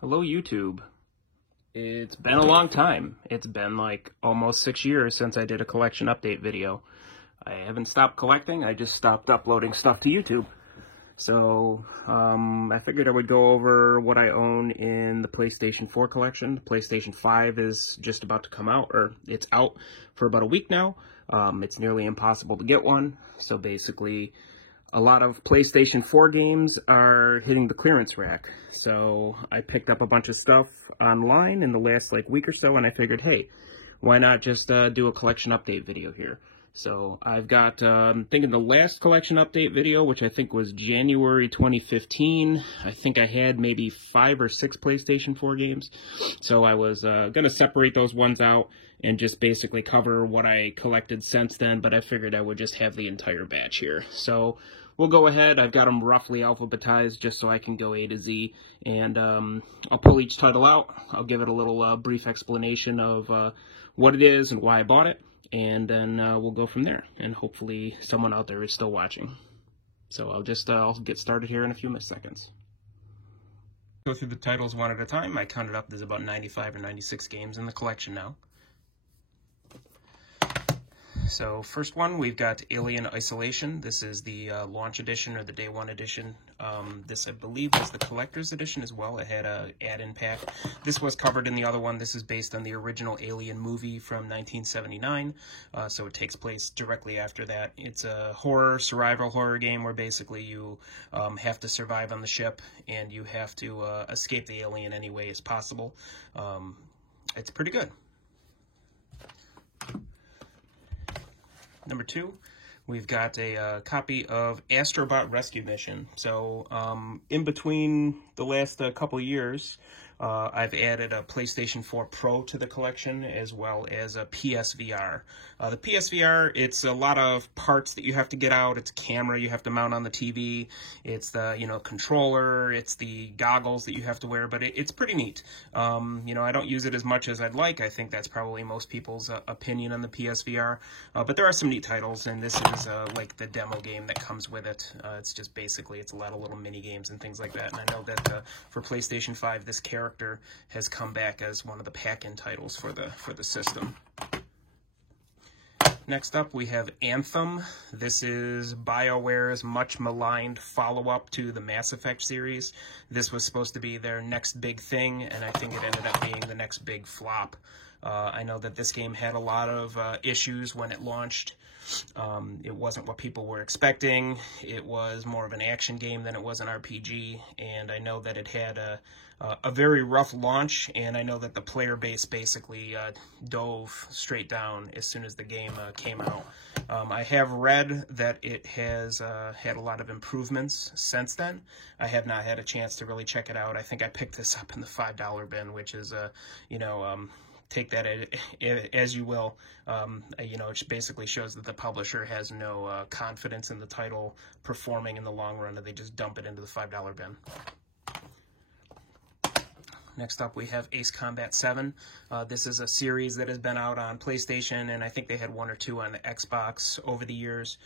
Hello, YouTube. It's been a long time. It's been like almost 6 years since I did a collection update video. I haven't stopped collecting, I just stopped uploading stuff to YouTube. So, I figured I would go over what I own in the PlayStation 4 collection. The PlayStation 5 is just about to come out, or it's out for about a week now. It's nearly impossible to get one, so basically a lot of PlayStation 4 games are hitting the clearance rack. So I picked up a bunch of stuff online in the last week or so, and I figured, hey, why not just do a collection update video here? So I've got, thinking the last collection update video, which I think was January 2015, I think I had maybe 5 or 6 PlayStation 4 games. So I was going to separate those ones out and just basically cover what I collected since then, but I figured I would just have the entire batch here. So we'll go ahead. I've got them roughly alphabetized just so I can go A to Z, and I'll pull each title out. I'll give it a little brief explanation of what it is and why I bought it, and then we'll go from there, and hopefully someone out there is still watching. So I'll get started here in a few seconds. Go through the titles one at a time. I counted up, there's about 95 or 96 games in the collection now. So first one, we've got Alien Isolation. This is the launch edition or the day one edition. This, I believe, was the collector's edition as well. It had a add-in pack. This was covered in the other one. This is based on the original Alien movie from 1979, so it takes place directly after that. It's a survival horror game where basically you have to survive on the ship and you have to escape the alien any way as possible. It's pretty good. Number 2, we've got a copy of Astrobot Rescue Mission. So in between the last couple years, I've added a PlayStation 4 Pro to the collection, as well as a PSVR. The PSVR, it's a lot of parts that you have to get out. It's a camera you have to mount on the TV. It's the, controller. It's the goggles that you have to wear, but it's pretty neat. I don't use it as much as I'd like. I think that's probably most people's opinion on the PSVR. But there are some neat titles, and this is like the demo game that comes with it. It's just basically, it's a lot of little mini games and things like that. And I know that for PlayStation 5, this character has come back as one of the pack-in titles for the system. Next up, we have Anthem. This is BioWare's much maligned follow-up to the Mass Effect series. This was supposed to be their next big thing, and I think it ended up being the next big flop. I know that this game had a lot of issues when it launched. It wasn't what people were expecting. It was more of an action game than it was an RPG, and I know that it had a very rough launch, and I know that the player base basically dove straight down as soon as the game came out. I have read that it has had a lot of improvements since then. I have not had a chance to really check it out. I think I picked this up in the $5 bin, which is, take that as you will. It basically shows that the publisher has no confidence in the title performing in the long run, and they just dump it into the $5 bin. Next up, we have Ace Combat 7. This is a series that has been out on PlayStation, and I think they had 1 or 2 on the Xbox over the years.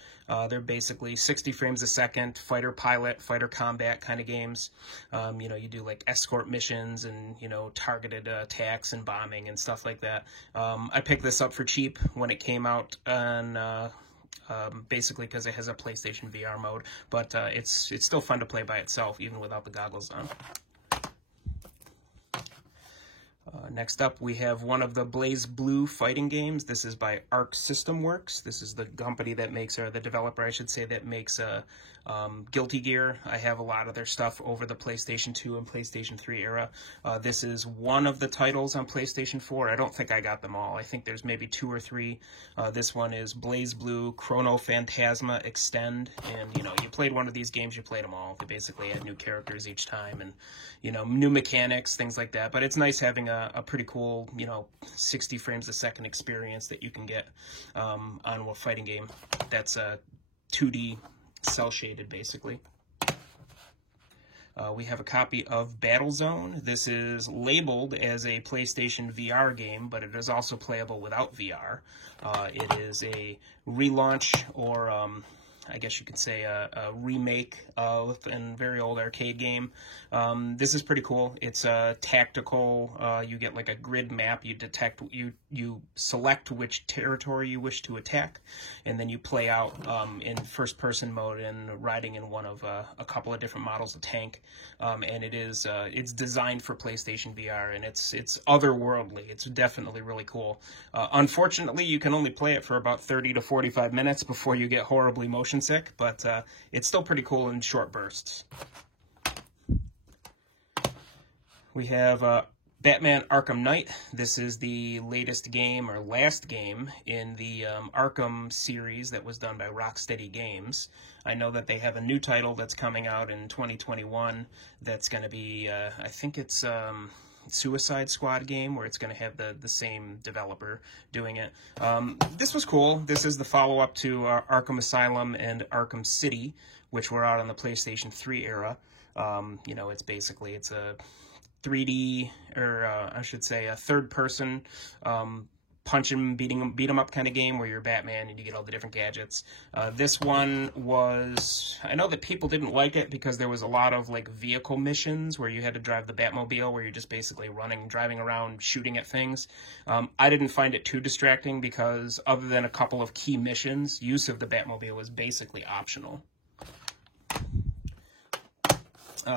They're basically 60 frames a second, fighter pilot, fighter combat kind of games. You do like escort missions and, targeted attacks and bombing and stuff like that. I picked this up for cheap when it came out on... basically because it has a PlayStation VR mode, but it's still fun to play by itself, even without the goggles on. Next up, we have one of the BlazBlue fighting games. This is by Arc System Works. This is the company that makes, or the developer, I should say, that makes Guilty Gear. I have a lot of their stuff over the PlayStation 2 and PlayStation 3 era. This is one of the titles on PlayStation 4. I don't think I got them all. I think there's maybe 2 or 3. This one is BlazBlue Chrono Phantasma Extend. And, you played one of these games, you played them all. They basically add new characters each time and, new mechanics, things like that. But it's nice having a pretty cool, 60 frames a second experience that you can get on a fighting game that's 2D cel-shaded, basically. We have a copy of Battlezone. This is labeled as a PlayStation VR game, but it is also playable without VR. It is a relaunch or I guess you could say a remake of a very old arcade game. This is pretty cool. It's a tactical. You get like a grid map. You select which territory you wish to attack, and then you play out in first-person mode and riding in one of a couple of different models of tank. And it's designed for PlayStation VR, and it's otherworldly. It's definitely really cool. Unfortunately, you can only play it for about 30 to 45 minutes before you get horribly motion sick, but it's still pretty cool in short bursts. We have Batman Arkham Knight. This is the latest game, or last game, in the Arkham series that was done by Rocksteady Games. I know that they have a new title that's coming out in 2021 that's going to be, I think it's Suicide Squad game, where it's going to have the same developer doing it. This was cool. This is the follow-up to Arkham Asylum and Arkham City, which were out on the PlayStation 3 era. You know, it's a 3D, or I should say a third-person punch and beat 'em up kind of game where you're Batman and you get all the different gadgets. This one was, I know that people didn't like it because there was a lot of like vehicle missions where you had to drive the Batmobile, where you're just basically driving around, shooting at things. I didn't find it too distracting because other than a couple of key missions, use of the Batmobile was basically optional.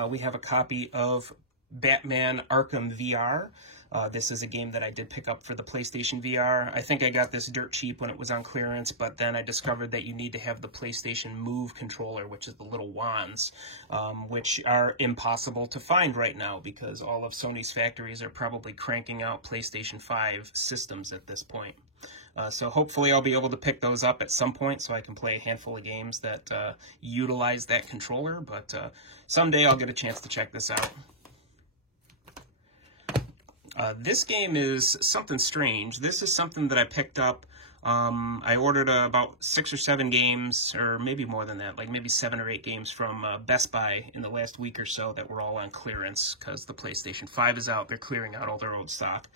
We have a copy of Batman Arkham VR. This is a game that I did pick up for the PlayStation VR. I think I got this dirt cheap when it was on clearance, but then I discovered that you need to have the PlayStation Move controller, which is the little wands, which are impossible to find right now because all of Sony's factories are probably cranking out PlayStation 5 systems at this point. So hopefully I'll be able to pick those up at some point so I can play a handful of games that utilize that controller, but someday I'll get a chance to check this out. This game is something strange. This is something that I picked up. I ordered about 6 or 7 games, or maybe more than that, like maybe 7 or 8 games from Best Buy in the last week or so that were all on clearance because the PlayStation 5 is out. They're clearing out all their old stock.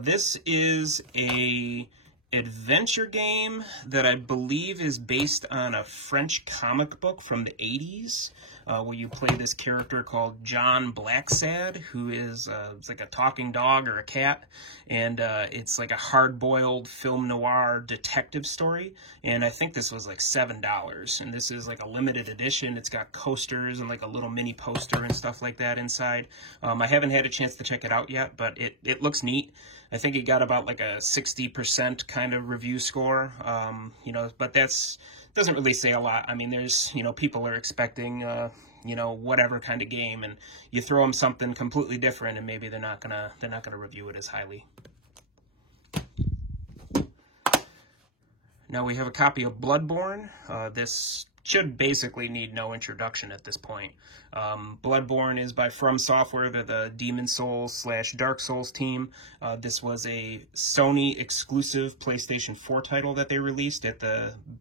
This is a adventure game that I believe is based on a French comic book from the 80s, where you play this character called John Blacksad, who is it's like a talking dog or a cat, and it's like a hard-boiled film noir detective story, and I think this was like $7, and this is like a limited edition. It's got coasters and like a little mini poster and stuff like that inside. I haven't had a chance to check it out yet, but it looks neat. I think it got about like a 60% kind of review score, you know, but doesn't really say a lot. I mean, there's, you know, people are expecting, you know, whatever kind of game, and you throw them something completely different, and maybe they're not gonna review it as highly. Now we have a copy of Bloodborne. This should basically need no introduction at this point. Bloodborne is by From Software. They're the Demon Souls / Dark Souls team. This was a Sony exclusive PlayStation 4 title that they released at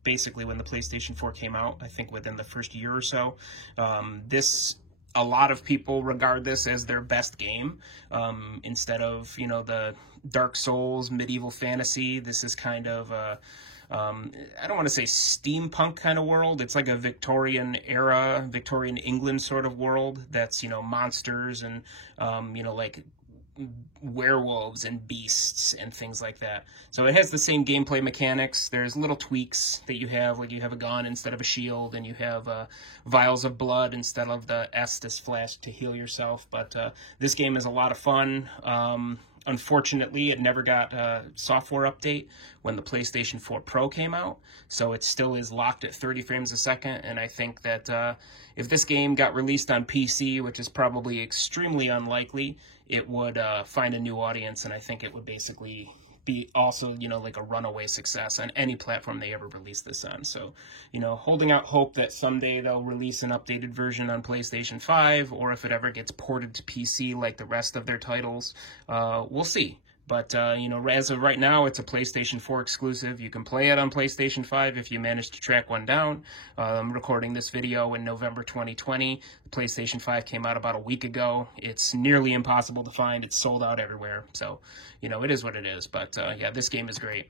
basically when the PlayStation 4 came out, I think within the first year or so. A lot of people regard this as their best game. Instead of, you know, the Dark Souls medieval fantasy, this is kind of I don't want to say steampunk kind of world. It's like a Victorian era, Victorian England sort of world that's, you know, monsters and, you know, like werewolves and beasts and things like that. So it has the same gameplay mechanics. There's little tweaks that you have, like you have a gun instead of a shield, and you have vials of blood instead of the Estus flask to heal yourself. But this game is a lot of fun. Unfortunately, it never got a software update when the PlayStation 4 Pro came out, so it still is locked at 30 frames a second, and I think that if this game got released on PC, which is probably extremely unlikely, it would find a new audience, and I think it would basically be also, you know, like a runaway success on any platform they ever release this on. So, you know, holding out hope that someday they'll release an updated version on PlayStation 5, or if it ever gets ported to PC like the rest of their titles, we'll see. But, you know, as of right now, it's a PlayStation 4 exclusive. You can play it on PlayStation 5 if you manage to track one down. I'm recording this video in November 2020. The PlayStation 5 came out about a week ago. It's nearly impossible to find. It's sold out everywhere. So, you know, it is what it is. But, yeah, this game is great.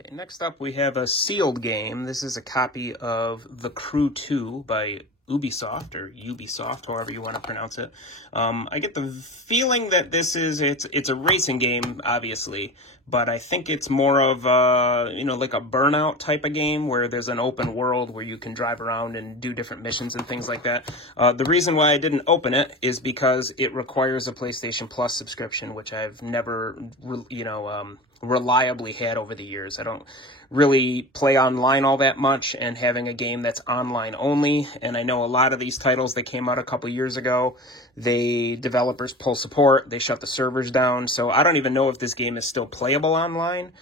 Okay, next up we have a sealed game. This is a copy of The Crew 2 by Ubisoft, or Ubisoft, however you want to pronounce it. I get the feeling that this is, it's a racing game, obviously, but I think it's more of, like a Burnout type of game where there's an open world where you can drive around and do different missions and things like that. The reason why I didn't open it is because it requires a PlayStation Plus subscription, which I've never, reliably had over the years. I don't really play online all that much, and having a game that's online only, and I know a lot of these titles that came out a couple years ago, developers pull support, they shut the servers down, so I don't even know if this game is still playable online.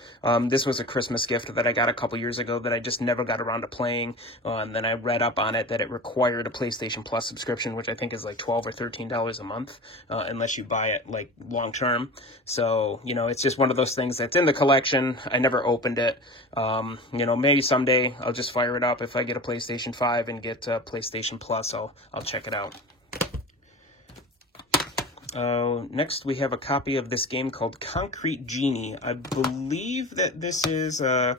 This was a Christmas gift that I got a couple years ago that I just never got around to playing, and then I read up on it that it required a PlayStation Plus subscription, which I think is like $12 or $13 a month, unless you buy it like long term. So, it's just one of those things that's in the collection. I never opened it. Maybe someday I'll just fire it up. If I get a PlayStation 5 and get PlayStation Plus, I'll check it out. Next, we have a copy of this game called Concrete Genie. I believe that this is, I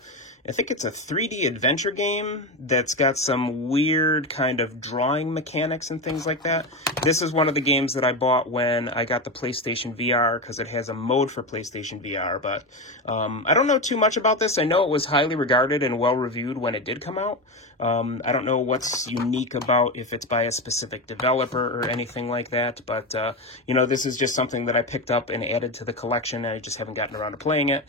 think it's a 3D adventure game that's got some weird kind of drawing mechanics and things like that. This is one of the games that I bought when I got the PlayStation VR because it has a mode for PlayStation VR, but I don't know too much about this. I know it was highly regarded and well-reviewed when it did come out. I don't know what's unique about if it's by a specific developer or anything like that, but, this is just something that I picked up and added to the collection. I just haven't gotten around to playing it.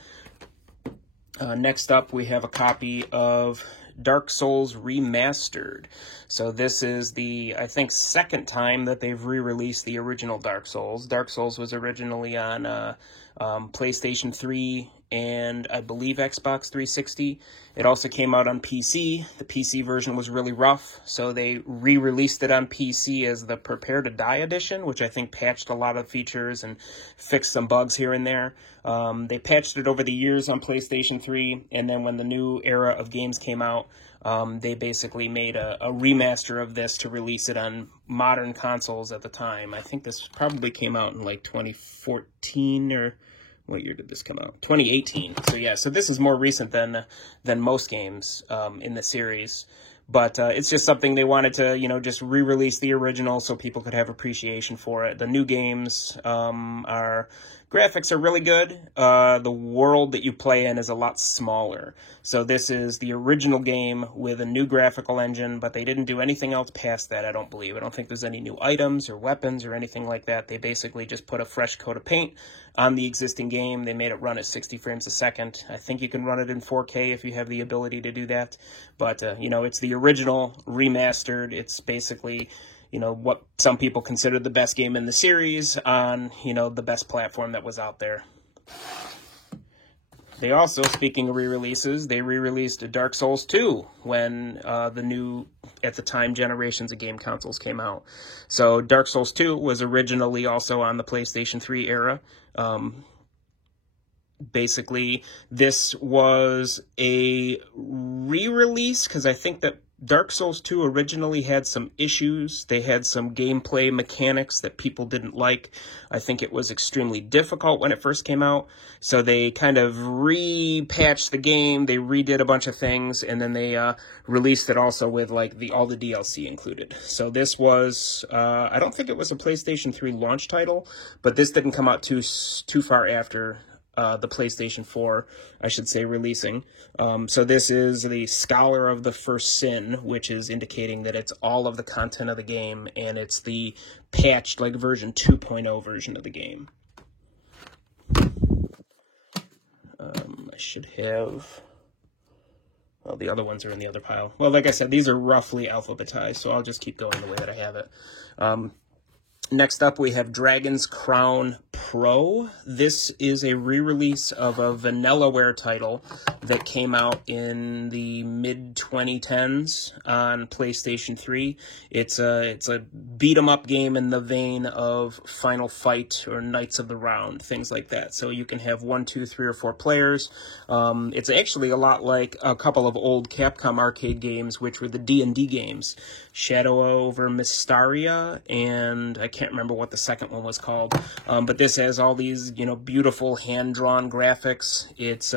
Next up, we have a copy of Dark Souls Remastered. So this is the, I think, second time that they've re-released the original Dark Souls. Dark Souls was originally on PlayStation 3 and I believe Xbox 360. It also came out on PC. The PC version was really rough, so they re-released it on PC as the Prepare to Die edition, which I think patched a lot of features and fixed some bugs here and there. They patched it over the years on PlayStation 3, and then when the new era of games came out, they basically made a remaster of this to release it on modern consoles at the time. I think this probably came out in like 2014 or... What year did this come out? 2018. So yeah, so this is more recent than most games in the series. But it's just something they wanted to, just re-release the original so people could have appreciation for it. The new games graphics are really good. The world that you play in is a lot smaller. So this is the original game with a new graphical engine, but they didn't do anything else past that, I don't believe. I don't think there's any new items or weapons or anything like that. They basically just put a fresh coat of paint on the existing game. They made it run at 60 frames a second. I think you can run it in 4K if you have the ability to do that. But, it's the original remastered. It's basically... what some people consider the best game in the series on, the best platform that was out there. They also, speaking of re-releases, they re-released Dark Souls 2 when the new, at the time, generations of game consoles came out. So Dark Souls 2 was originally also on the PlayStation 3 era. Basically, this was a re-release because I think that Dark Souls 2 originally had some issues. They had some gameplay mechanics that people didn't like. I think it was extremely difficult when it first came out. So they kind of re-patched the game. They redid a bunch of things, and then they released it also with like all the DLC included. So this was, I don't think it was a PlayStation 3 launch title, but this didn't come out too far after the PlayStation 4, I should say, releasing. So this is the Scholar of the First Sin, which is indicating that it's all of the content of the game, and it's the patched, like, version 2.0 version of the game. I should have... Well, the other ones are in the other pile. Well, like I said, these are roughly alphabetized, so I'll just keep going the way that I have it. Next up, we have Dragon's Crown Pro. This is a re-release of a Vanillaware title that came out in the mid-2010s on PlayStation 3. It's a beat-em-up game in the vein of Final Fight or Knights of the Round, things like that. So you can have 1, 2, 3, or 4 players. It's actually a lot like a couple of old Capcom arcade games, which were the D&D games. Shadow over Mystaria, and I can't remember what the second one was called, but this has all these, beautiful hand-drawn graphics. It's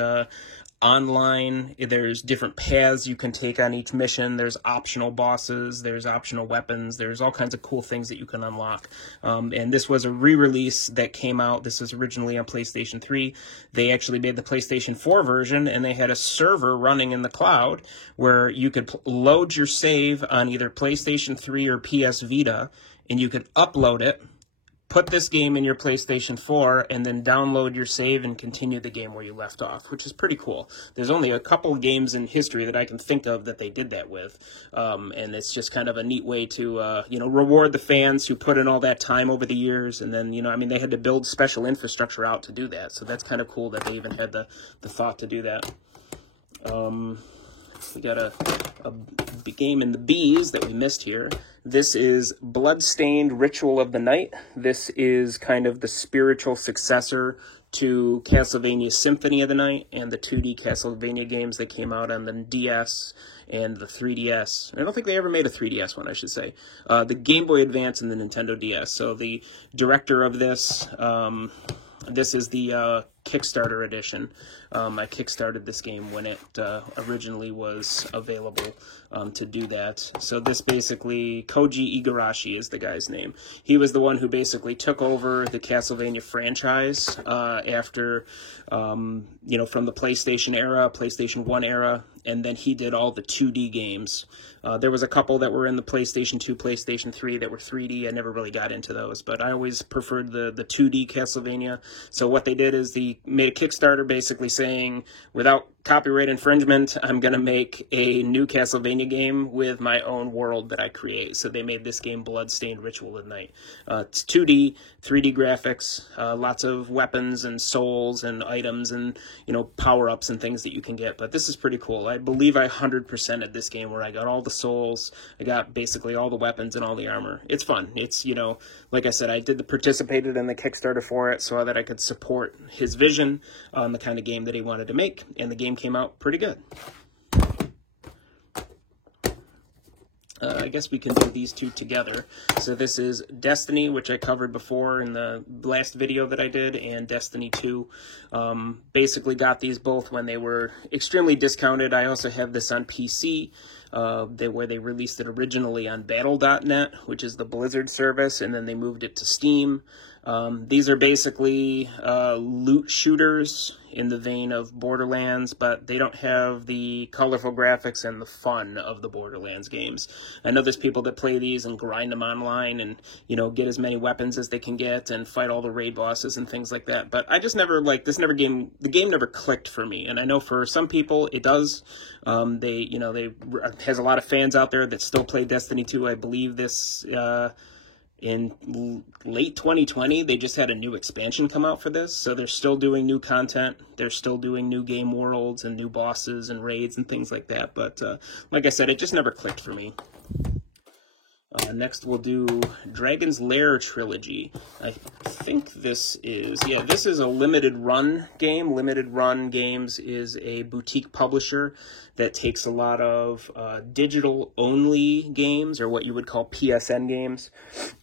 online. There's different paths you can take on each mission. There's optional bosses. There's optional weapons. There's all kinds of cool things that you can unlock. And this was a re-release that came out. This was originally on PlayStation 3. They actually made the PlayStation 4 version, and they had a server running in the cloud where you could load your save on either PlayStation 3 or PS Vita, and you could upload it, put this game in your PlayStation 4, and then download your save and continue the game where you left off, which is pretty cool. There's only a couple games in history that I can think of that they did that with, and it's just kind of a neat way to, reward the fans who put in all that time over the years, and then, they had to build special infrastructure out to do that, so that's kind of cool that they even had the thought to do that. We got a game in the B's that we missed here. This is Bloodstained Ritual of the Night. This is kind of the spiritual successor to Castlevania Symphony of the Night and the 2D Castlevania games that came out on the DS and the 3DS. I don't think they ever made a 3DS one, I should say. The Game Boy Advance and the Nintendo DS. So the director of this, this is the Kickstarter edition. I kickstarted this game when it originally was available to do that. So this basically, Koji Igarashi is the guy's name. He was the one who basically took over the Castlevania franchise after, from the PlayStation era, PlayStation 1 era, and then he did all the 2D games. There was a couple that were in the PlayStation 2, PlayStation 3 that were 3D. I never really got into those, but I always preferred the 2D Castlevania. So what they did is they made a Kickstarter basically saying, without copyright infringement, I'm going to make a new Castlevania game with my own world that I create. So they made this game Bloodstained Ritual of the Night. It's 2D, 3D graphics, lots of weapons and souls and items and, power-ups and things that you can get. But this is pretty cool. I believe I 100%ed this game where I got all the souls, I got basically all the weapons and all the armor. It's fun. It's, like I said, I participated in the Kickstarter for it so that I could support his vision on the kind of game that he wanted to make, and the game came out pretty good. I guess we can do these two together. So this is Destiny, which I covered before in the last video that I did, and Destiny 2. Basically got these both when they were extremely discounted. I also have this on PC, where they released it originally on Battle.net, which is the Blizzard service, and then they moved it to Steam. These are basically loot shooters in the vein of Borderlands, but they don't have the colorful graphics and the fun of the Borderlands games. I know there's people that play these and grind them online and, get as many weapons as they can get and fight all the raid bosses and things like that, but I just never, the game never clicked for me, and I know for some people it does. Has a lot of fans out there that still play Destiny 2. I believe this, in late 2020, they just had a new expansion come out for this, so they're still doing new content. They're still doing new game worlds and new bosses and raids and things like that, but like I said, it just never clicked for me. Next we'll do Dragon's Lair Trilogy. I think this is a limited run game. Limited Run Games is a boutique publisher that takes a lot of digital-only games, or what you would call PSN games,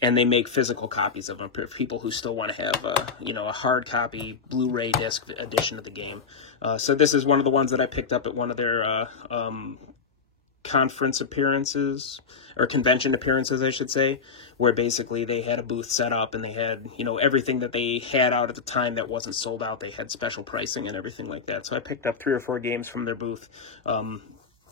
and they make physical copies of them for people who still want to have a hard copy Blu-ray disc edition of the game. So this is one of the ones that I picked up at one of their conference appearances, or convention appearances, I should say, where basically they had a booth set up and they had, everything that they had out at the time that wasn't sold out. They had special pricing and everything like that. So I picked up 3 or 4 games from their booth.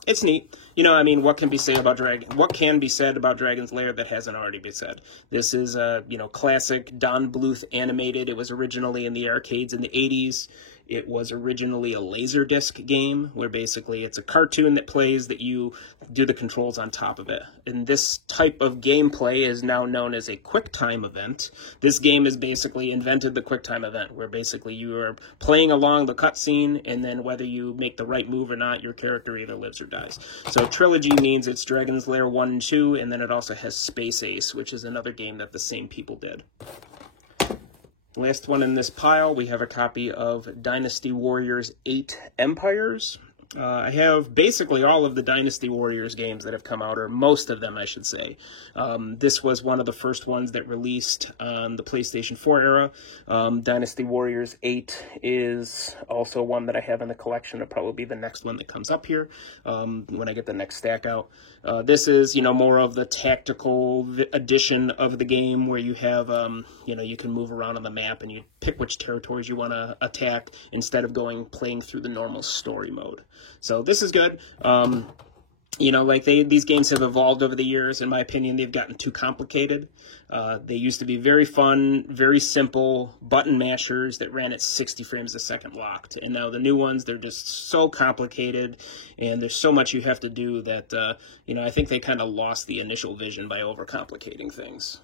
It's neat. What can be said about Dragon's Lair that hasn't already been said? This is a, classic Don Bluth animated. It was originally in the arcades in the 80s. It was originally a Laserdisc game where basically it's a cartoon that plays that you do the controls on top of it. And this type of gameplay is now known as a QuickTime event. This game has basically invented the QuickTime event, where basically you are playing along the cutscene, and then whether you make the right move or not, your character either lives or dies. So Trilogy means it's Dragon's Lair 1 and 2, and then it also has Space Ace, which is another game that the same people did. Last one in this pile, we have a copy of Dynasty Warriors 8 Empires. I have basically all of the Dynasty Warriors games that have come out, or most of them, I should say. This was one of the first ones that released on the PlayStation 4 era. Dynasty Warriors 8 is also one that I have in the collection. It'll probably be the next one that comes up here when I get the next stack out. This is, more of the tactical edition of the game where you have, you can move around on the map and you pick which territories you want to attack instead of playing through the normal story mode. So this is good. These games have evolved over the years. In my opinion, they've gotten too complicated. They used to be very fun, very simple button mashers that ran at 60 frames a second locked. And now the new ones, they're just so complicated, and there's so much you have to do that, I think they kind of lost the initial vision by overcomplicating things.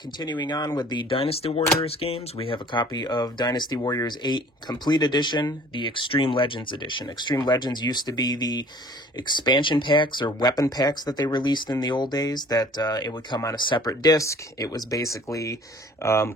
Continuing on with the Dynasty Warriors games, we have a copy of Dynasty Warriors 8 Complete Edition, the Extreme Legends Edition. Extreme Legends used to be the expansion packs or weapon packs that they released in the old days, that it would come on a separate disc. It was basically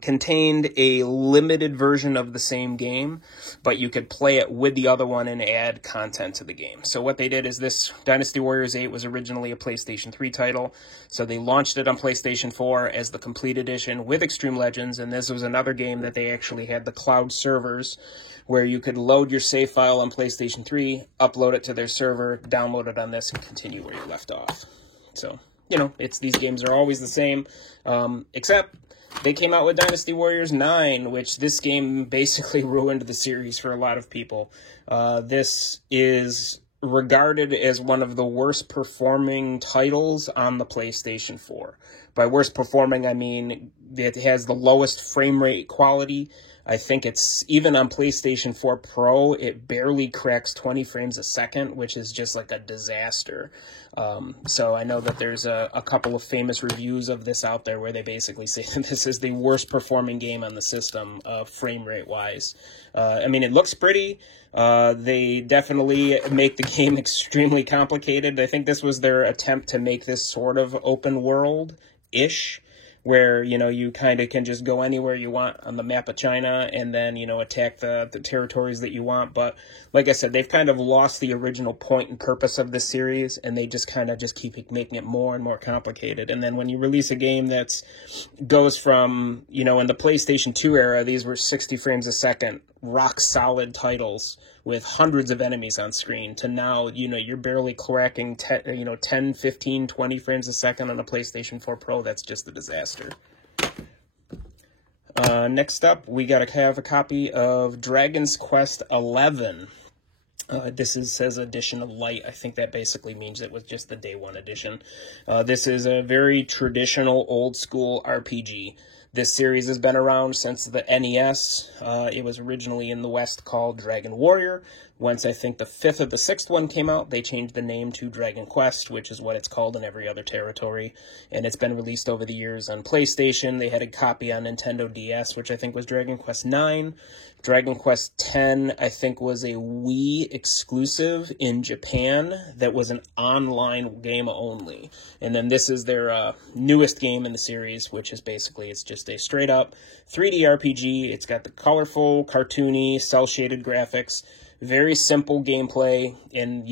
contained a limited version of the same game, but you could play it with the other one and add content to the game. So what they did is this Dynasty Warriors 8 was originally a PlayStation 3 title, so they launched it on PlayStation 4 as the Complete Edition with Extreme Legends, and this was another game that they actually had the cloud servers where you could load your save file on PlayStation 3, upload it to their server, download it on this, and continue where you left off. So, these games are always the same, except they came out with Dynasty Warriors 9, which this game basically ruined the series for a lot of people. This is regarded as one of the worst performing titles on the PlayStation 4. By worst performing, I mean it has the lowest frame rate quality. I think it's, even on PlayStation 4 Pro, it barely cracks 20 frames a second, which is just like a disaster. So I know that there's a couple of famous reviews of this out there where they basically say that this is the worst performing game on the system, frame rate wise. It looks pretty. They definitely make the game extremely complicated. I think this was their attempt to make this sort of open world-ish, where, you kind of can just go anywhere you want on the map of China and then, attack the territories that you want. But like I said, they've kind of lost the original point and purpose of this series, and they just kind of keep making it more and more complicated. And then when you release a game that goes from, in the PlayStation 2 era, these were 60 frames a second, rock-solid titles with hundreds of enemies on screen, to now, you're barely cracking 10, 15, 20 frames a second on a PlayStation 4 Pro. That's just a disaster. Next up, we got to have a copy of Dragon's Quest XI. This says Edition of Light. I think that basically means it was just the Day 1 edition. This is a very traditional, old-school RPG. This series has been around since the NES. It was originally in the West called Dragon Warrior. Once I think the 5th or the 6th one came out, they changed the name to Dragon Quest, which is what it's called in every other territory. And it's been released over the years on PlayStation. They had a copy on Nintendo DS, which I think was Dragon Quest IX. Dragon Quest X, I think, was a Wii exclusive in Japan that was an online game only. And then this is their newest game in the series, which is basically, it's just a straight-up 3D RPG. It's got the colorful, cartoony, cel-shaded graphics, very simple gameplay, and,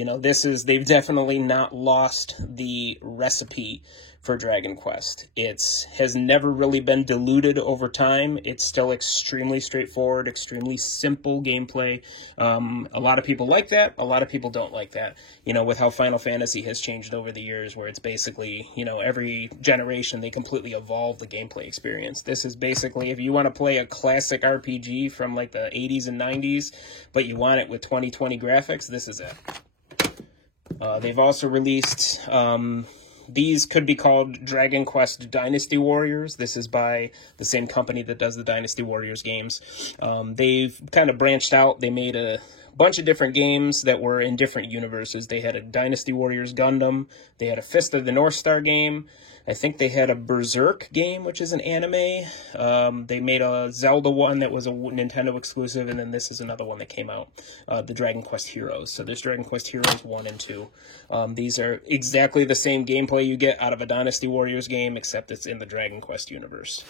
they've definitely not lost the recipe for Dragon Quest. It has never really been diluted over time. It's still extremely straightforward, extremely simple gameplay. A lot of people like that. A lot of people don't like that. With how Final Fantasy has changed over the years, where it's basically, every generation they completely evolve the gameplay experience. This is basically, if you want to play a classic RPG from like the 80s and 90s, but you want it with 2020 graphics, this is it. They've also released... these could be called Dragon Quest Dynasty Warriors. This is by the same company that does the Dynasty Warriors games. They've kind of branched out. They made a bunch of different games that were in different universes. They had a Dynasty Warriors Gundam. They had a Fist of the North Star game. I think they had a Berserk game, which is an anime. They made a Zelda one that was a Nintendo exclusive, and then this is another one that came out, the Dragon Quest Heroes. So there's Dragon Quest Heroes 1 and 2. These are exactly the same gameplay you get out of a Dynasty Warriors game, except it's in the Dragon Quest universe.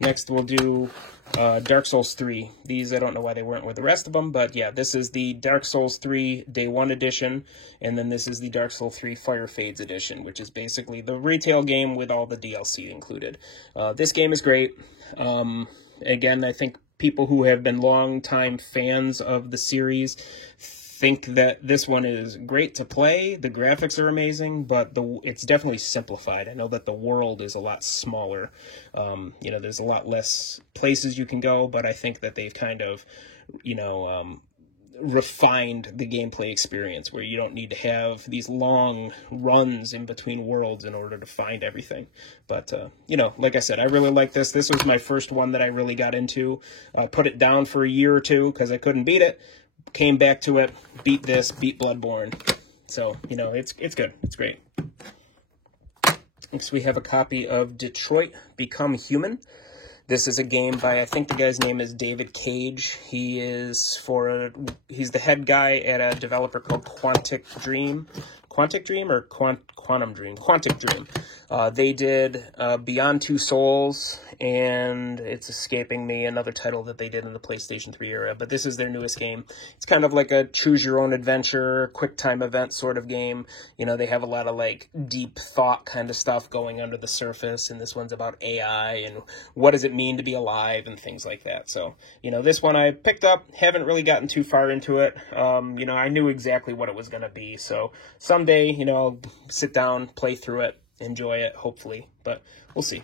Next, we'll do Dark Souls 3. These, I don't know why they weren't with the rest of them, but yeah, this is the Dark Souls 3 Day 1 edition, and then this is the Dark Souls 3 Fire Fades edition, which is basically the retail game with all the DLC included. This game is great. Again, I think people who have been long-time fans of the series think that this one is great to play. The graphics are amazing, but it's definitely simplified. I know that the world is a lot smaller. You know, there's a lot less places you can go, but I think that they've kind of, you know, refined the gameplay experience where you don't need to have these long runs in between worlds in order to find everything. But, you know, like I said, I really like this. This was my first one that I really got into. Put it down for a year or two because I couldn't beat it. Came back to it, beat this, beat Bloodborne. So, you know, it's good. It's great. Next, we have a copy of Detroit Become Human. This is a game by, I think the guy's name is David Cage. He's the head guy at a developer called Quantic Dream. Quantic Dream or Quantum Dream? Quantic Dream. They did Beyond Two Souls, and it's escaping me, another title that they did in the PlayStation 3 era, but this is their newest game. It's kind of like a choose-your-own-adventure, quick-time event sort of game. You know, they have a lot of, like, deep thought kind of stuff going under the surface, and this one's about AI and what does it mean to be alive and things like that. So, you know, this one I picked up, haven't really gotten too far into it. You know, I knew exactly what it was going to be, so someday, you know, I'll sit down, play through it, enjoy it, hopefully, but we'll see.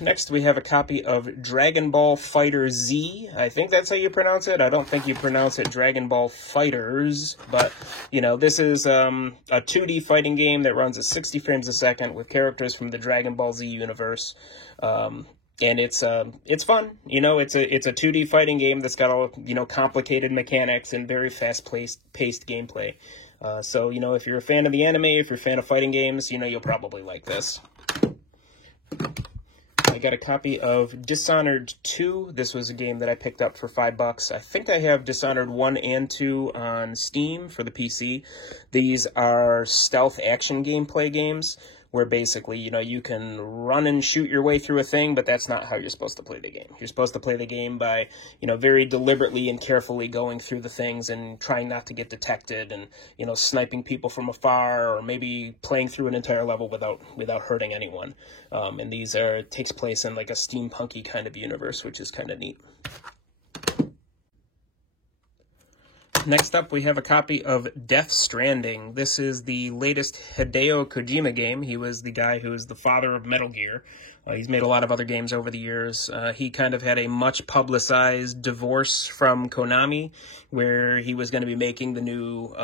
Next, we have a copy of Dragon Ball FighterZ. I think that's how you pronounce it. I don't think you pronounce it Dragon Ball FighterZ, but, you know, this is a 2D fighting game that runs at 60 frames a second with characters from the Dragon Ball Z universe. And it's fun. You know, it's a 2D fighting game that's got all, you know, complicated mechanics and very fast-paced gameplay. So, you know, if you're a fan of the anime, if you're a fan of fighting games, you know, you'll probably like this. I got a copy of Dishonored 2. This was a game that I picked up for $5. I think I have Dishonored 1 and 2 on Steam for the PC. These are stealth action gameplay games where basically, you know, you can run and shoot your way through a thing, but that's not how you're supposed to play the game. You're supposed to play the game by, you know, very deliberately and carefully going through the things and trying not to get detected and, you know, sniping people from afar or maybe playing through an entire level without hurting anyone. And these takes place in like a steampunky kind of universe, which is kind of neat. Next up, we have a copy of Death Stranding. This is the latest Hideo Kojima game. He was the guy who is the father of Metal Gear. He's made a lot of other games over the years. He kind of had a much-publicized divorce from Konami, where he was going to be making the new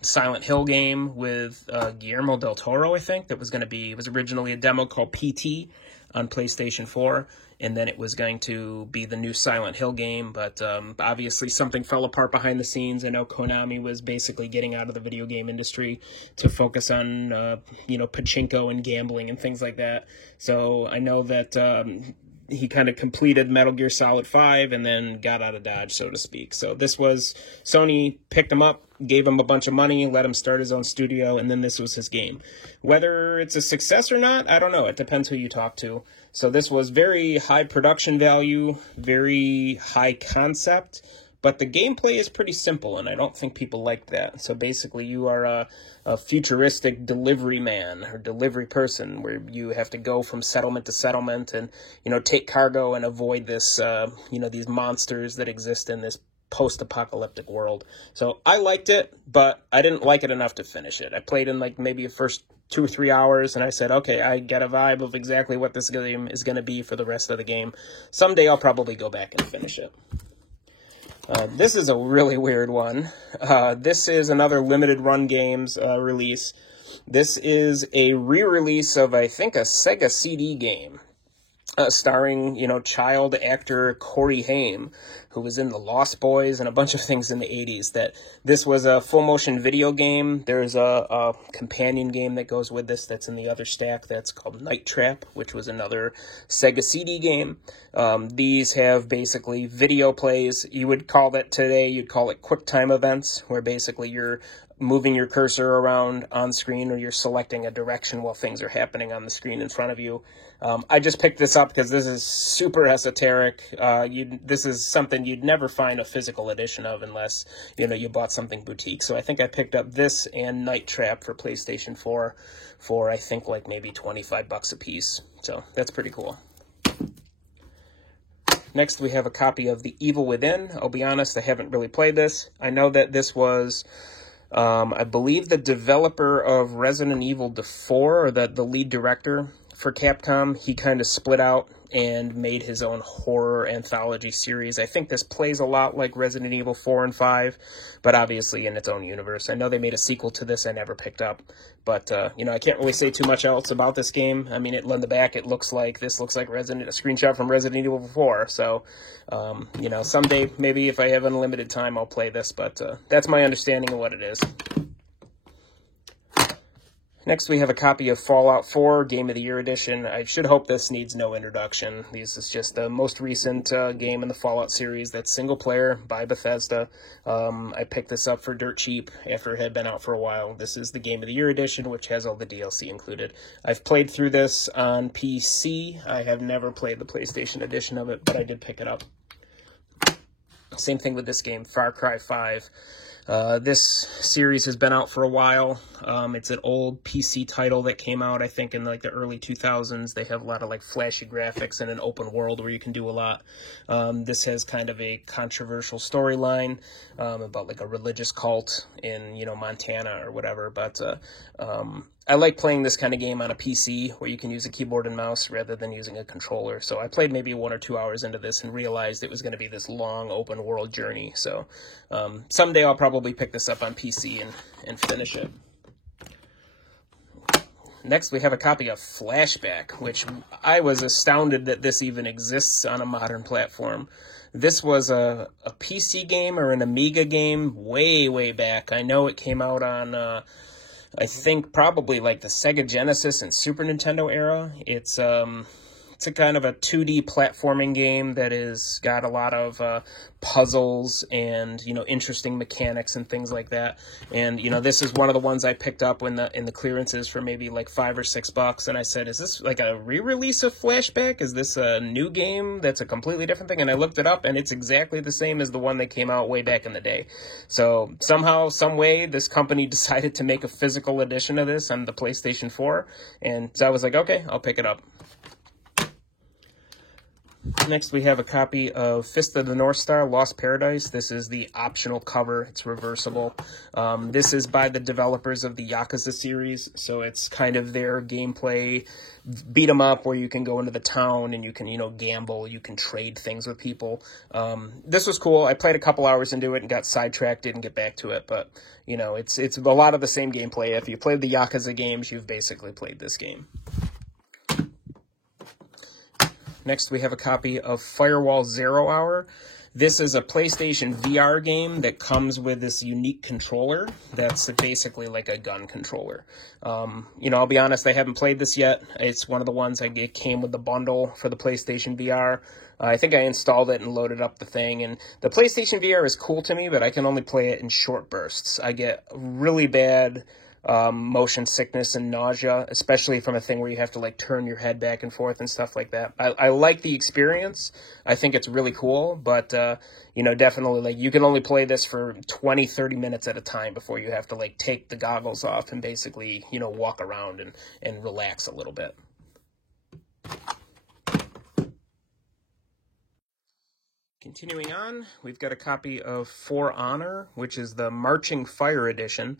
Silent Hill game with Guillermo del Toro, I think. It was originally a demo called PT on PlayStation 4. And then it was going to be the new Silent Hill game, but obviously something fell apart behind the scenes. I know Konami was basically getting out of the video game industry to focus on, you know, pachinko and gambling and things like that. So I know that he kind of completed Metal Gear Solid 5 and then got out of Dodge, so to speak. So this was, Sony picked him up, gave him a bunch of money, let him start his own studio, and then this was his game. Whether it's a success or not, I don't know. It depends who you talk to. So this was very high production value, very high concept, but the gameplay is pretty simple, and I don't think people liked that. So basically you are a futuristic delivery man or delivery person where you have to go from settlement to settlement and, you know, take cargo and avoid this, you know, these monsters that exist in this post-apocalyptic world. So I liked it, but I didn't like it enough to finish it. I played in like maybe the first 2 or 3 hours, and I said, okay, I get a vibe of exactly what this game is going to be for the rest of the game. Someday I'll probably go back and finish it. This is a really weird one. This is another limited run games release. This is a re-release of, I think, a Sega CD game. Starring, you know, child actor Corey Haim, who was in The Lost Boys and a bunch of things in the 80s. That this was a full-motion video game. There's a companion game that goes with this that's in the other stack that's called Night Trap, which was another Sega CD game. These have basically video plays. You would call that today, you'd call it QuickTime events, where basically you're moving your cursor around on screen or you're selecting a direction while things are happening on the screen in front of you. I just picked this up because this is super esoteric. This is something you'd never find a physical edition of unless, you bought something boutique. So I think I picked up this and Night Trap for PlayStation 4 for, I think, like maybe $25 a piece. So that's pretty cool. Next, we have a copy of The Evil Within. I'll be honest, I haven't really played this. I know that this was, I believe, the developer of Resident Evil 4, or the lead director for Capcom. He kind of split out and made his own horror anthology series. I think this plays a lot like Resident Evil 4 and 5, but obviously in its own universe. I know they made a sequel to this I never picked up, but, I can't really say too much else about this game. I mean, in the back, this looks like a screenshot from Resident Evil 4, so, someday, maybe if I have unlimited time, I'll play this, but that's my understanding of what it is. Next, we have a copy of Fallout 4 Game of the Year Edition. I should hope this needs no introduction. This is just the most recent game in the Fallout series that's single player by Bethesda. I picked this up for dirt cheap after it had been out for a while. This is the Game of the Year Edition, which has all the DLC included. I've played through this on PC. I have never played the PlayStation edition of it, but I did pick it up. Same thing with this game, Far Cry 5. This series has been out for a while. It's an old PC title that came out, I think, in like the early 2000s. They have a lot of like flashy graphics and an open world where you can do a lot. This has kind of a controversial storyline about like a religious cult in, Montana or whatever. But I like playing this kind of game on a PC where you can use a keyboard and mouse rather than using a controller. So I played maybe 1 or 2 hours into this and realized it was going to be this long open world journey. So someday I'll probably pick this up on PC and finish it. Next, we have a copy of Flashback, which I was astounded that this even exists on a modern platform. This was a PC game or an Amiga game way, way back. I know it came out on, I think, probably like the Sega Genesis and Super Nintendo era. It's a kind of a 2D platforming game that is got a lot of puzzles and, interesting mechanics and things like that. And, this is one of the ones I picked up in the clearances for maybe like $5 or $6. And I said, is this like a re-release of Flashback? Is this a new game that's a completely different thing? And I looked it up, and it's exactly the same as the one that came out way back in the day. So somehow, some way, this company decided to make a physical edition of this on the PlayStation 4. And so I was like, okay, I'll pick it up. Next, we have a copy of Fist of the North Star, Lost Paradise. This is the optional cover. It's reversible. This is by the developers of the Yakuza series, so it's kind of their gameplay beat 'em up where you can go into the town and you can, gamble, you can trade things with people. This was cool. I played a couple hours into it and got sidetracked, didn't get back to it, but, it's a lot of the same gameplay. If you played the Yakuza games, you've basically played this game. Next, we have a copy of Firewall Zero Hour. This is a PlayStation VR game that comes with this unique controller that's basically like a gun controller. I'll be honest, I haven't played this yet. It's one of the ones it came with the bundle for the PlayStation VR. I think I installed it and loaded up the thing. And the PlayStation VR is cool to me, but I can only play it in short bursts. I get really bad motion sickness and nausea, especially from a thing where you have to like turn your head back and forth and stuff like that. I like the experience. I think it's really cool, but definitely like you can only play this for 20-30 minutes at a time before you have to like take the goggles off and basically walk around and relax a little bit. Continuing on, we've got a copy of For Honor, which is the Marching Fire Edition.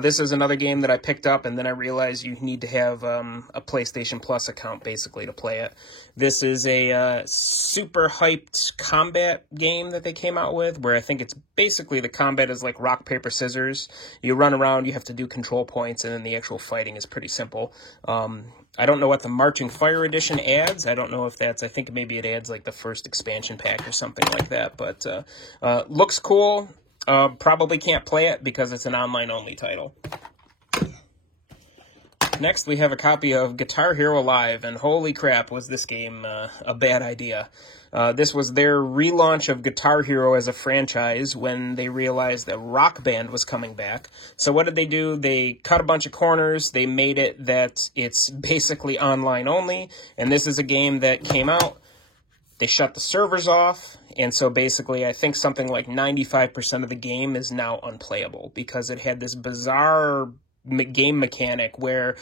This is another game that I picked up, and then I realized you need to have a PlayStation Plus account, basically, to play it. This is a super hyped combat game that they came out with, where I think it's basically the combat is like rock, paper, scissors. You run around, you have to do control points, and then the actual fighting is pretty simple. I don't know what the Marching Fire Edition adds. I don't know if I think maybe it adds like the first expansion pack or something like that. But looks cool. Probably can't play it because it's an online-only title. Next, we have a copy of Guitar Hero Live, and holy crap, was this game a bad idea. This was their relaunch of Guitar Hero as a franchise when they realized that Rock Band was coming back. So what did they do? They cut a bunch of corners. They made it that it's basically online only, and this is a game that came out. They shut the servers off, and so basically I think something like 95% of the game is now unplayable because it had this bizarre game mechanic where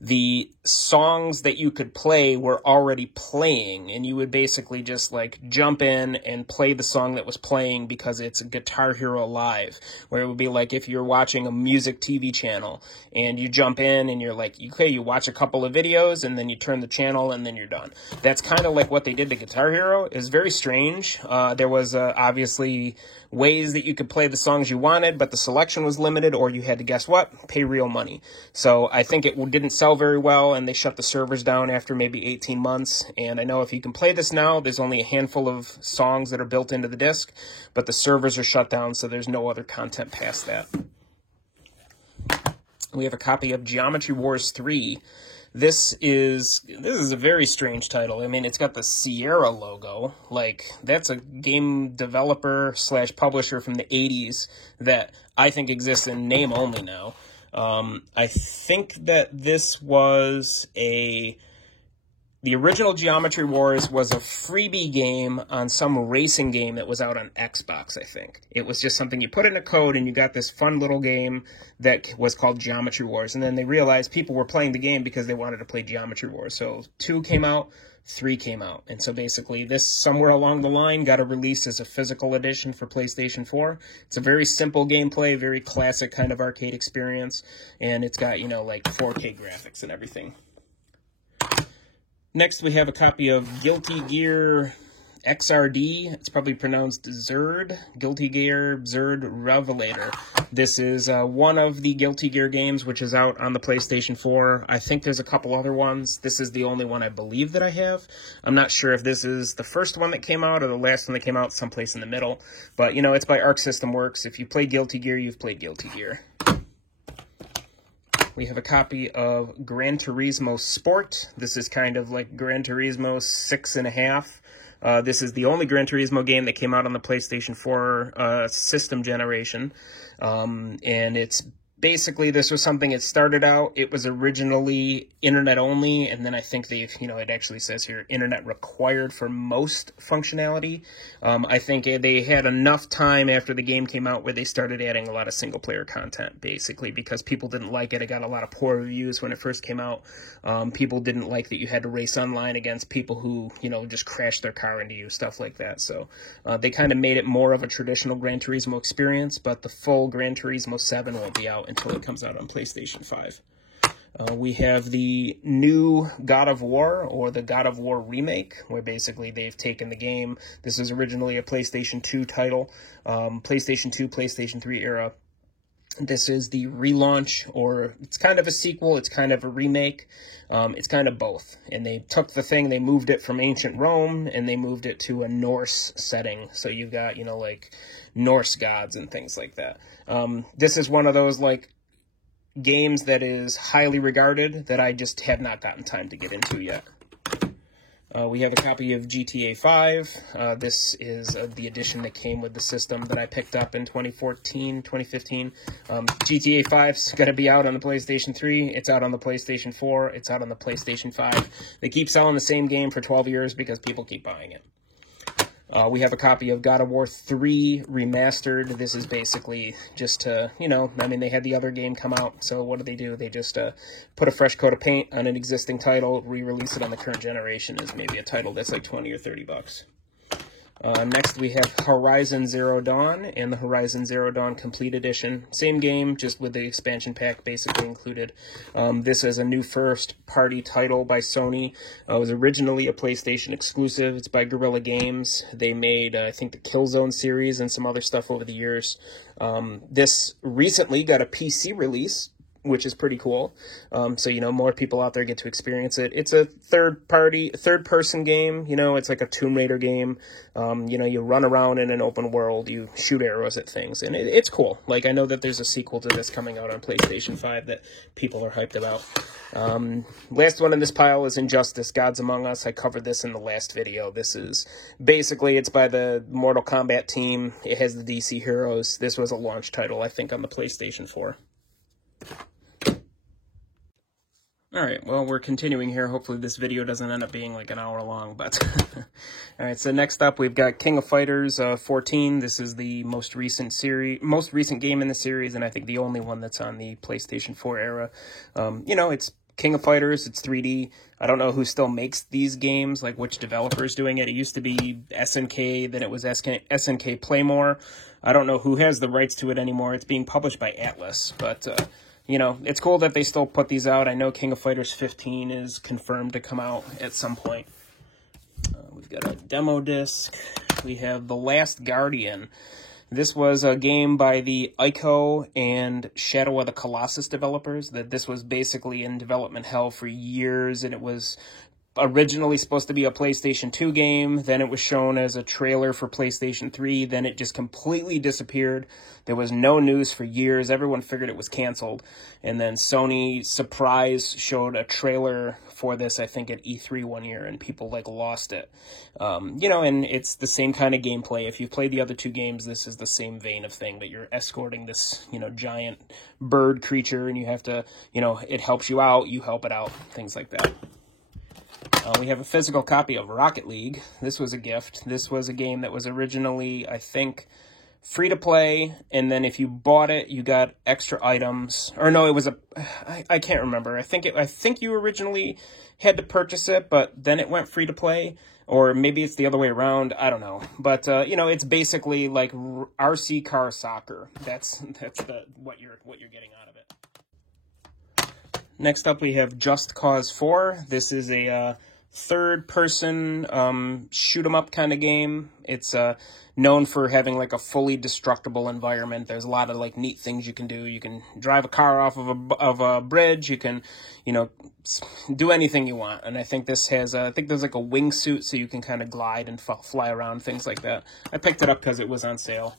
the songs that you could play were already playing, and you would basically just like jump in and play the song that was playing because it's Guitar Hero Live, where it would be like if you're watching a music TV channel and you jump in and you're like, okay, you watch a couple of videos and then you turn the channel and then you're done. That's kind of like what they did to Guitar Hero. It was very strange. There was obviously ways that you could play the songs you wanted, but the selection was limited, or you had to, guess what, pay real money. So I think it didn't sell very well, and they shut the servers down after maybe 18 months. And I know if you can play this now, there's only a handful of songs that are built into the disc, but the servers are shut down, so there's no other content past that. We have a copy of Geometry Wars 3. This is a very strange title. I mean, it's got the Sierra logo. Like, that's a game developer slash publisher from the 80s that I think exists in name only now. I think that this was the original Geometry Wars was a freebie game on some racing game that was out on Xbox, I think. It was just something you put in a code and you got this fun little game that was called Geometry Wars. And then they realized people were playing the game because they wanted to play Geometry Wars. So 2 came out, 3 came out. And so basically this, somewhere along the line, got a release as a physical edition for PlayStation 4. It's a very simple gameplay, very classic kind of arcade experience. And it's got, you know, like 4K graphics and everything. Next, we have a copy of Guilty Gear XRD. It's probably pronounced Zerd. Guilty Gear Zerd Revelator. This is one of the Guilty Gear games, which is out on the PlayStation 4. I think there's a couple other ones. This is the only one I believe that I have. I'm not sure if this is the first one that came out or the last one that came out, someplace in the middle. But, you know, it's by Arc System Works. If you play Guilty Gear, you've played Guilty Gear. We have a copy of Gran Turismo Sport. This is kind of like Gran Turismo 6.5. This is the only Gran Turismo game that came out on the PlayStation 4 system generation. And it's basically, this was something, it started out, it was originally internet only, and then I think they've, you know, it actually says here, internet required for most functionality. I think they had enough time after the game came out where they started adding a lot of single-player content, basically, because people didn't like it. It got a lot of poor reviews when it first came out. People didn't like that you had to race online against people who, you know, just crashed their car into you, stuff like that. So they kind of made it more of a traditional Gran Turismo experience, but the full Gran Turismo 7 won't be out until it comes out on PlayStation 5. We have the new God of War, or the God of War remake, where basically they've taken the game. This is originally a PlayStation 2 title, PlayStation 2, PlayStation 3 era. This is the relaunch, or it's kind of a sequel, it's kind of a remake, it's kind of both. And they took the thing, they moved it from ancient Rome, and they moved it to a Norse setting. So you've got, you know, like Norse gods and things like that. This is one of those, like, games that is highly regarded that I just have not gotten time to get into yet. We have a copy of GTA 5. This is the edition that came with the system that I picked up in 2014, 2015. GTA 5 is going to be out on the PlayStation 3. It's out on the PlayStation 4. It's out on the PlayStation 5. They keep selling the same game for 12 years because people keep buying it. We have a copy of God of War 3 Remastered. This is basically just to, you know, I mean, they had the other game come out, so what do? They just put a fresh coat of paint on an existing title, re-release it on the current generation as maybe a title that's like 20 or 30 bucks. Next, we have Horizon Zero Dawn and the Horizon Zero Dawn Complete Edition. Same game, just with the expansion pack basically included. This is a new first-party title by Sony. It was originally a PlayStation exclusive. It's by Guerrilla Games. They made, I think, the Killzone series and some other stuff over the years. This recently got a PC release. which is pretty cool. So, you know, more people out there get to experience it. It's a third-person game. You know, it's like a Tomb Raider game. You know, you run around in an open world, you shoot arrows at things, and it's cool. Like, I know that there's a sequel to this coming out on PlayStation 5 that people are hyped about. Last one in this pile is Injustice: Gods Among Us. I covered this in the last video. This is basically, it's by the Mortal Kombat team. It has the DC heroes. This was a launch title, I think, on the PlayStation 4. Alright, well, we're continuing here. Hopefully this video doesn't end up being like an hour long, but... Alright, so next up we've got King of Fighters 14. This is the most recent game in the series, and I think the only one that's on the PlayStation 4 era. You know, it's King of Fighters, it's 3D. I don't know who still makes these games, like which developer is doing it. It used to be SNK, then it was SNK Playmore. I don't know who has the rights to it anymore. It's being published by Atlas, but... you know, it's cool that they still put these out. I know King of Fighters 15 is confirmed to come out at some point. We've got a demo disc. We have The Last Guardian. This was a game by the Ico and Shadow of the Colossus developers. This was basically in development hell for years, and it was originally supposed to be a PlayStation 2 game, then it was shown as a trailer for PlayStation 3, then it just completely disappeared. There was no news for years. Everyone figured it was canceled. And then Sony surprise showed a trailer for this, I think, at E3 one year, and people, like, lost it. You know, and it's the same kind of gameplay. If you've played the other two games, this is the same vein of thing, that you're escorting this, you know, giant bird creature, and you have to, you know, it helps you out, you help it out, things like that. We have a physical copy of Rocket League. This was a gift. This was a game that was originally, I think, free-to-play, and then if you bought it, you got extra items. Or no, it was I can't remember. I think you originally had to purchase it, but then it went free-to-play, or maybe it's the other way around. I don't know. But, you know, it's basically like RC car soccer. That's what you're getting out of it. Next up, we have Just Cause 4. This is a third-person shoot-'em-up kind of game. It's known for having like a fully destructible environment. There's a lot of like neat things you can do. You can drive a car off of a bridge. You can, you know, do anything you want. And I think this has, I think there's like a wingsuit, so you can kind of glide and fly around, things like that. I picked it up because it was on sale.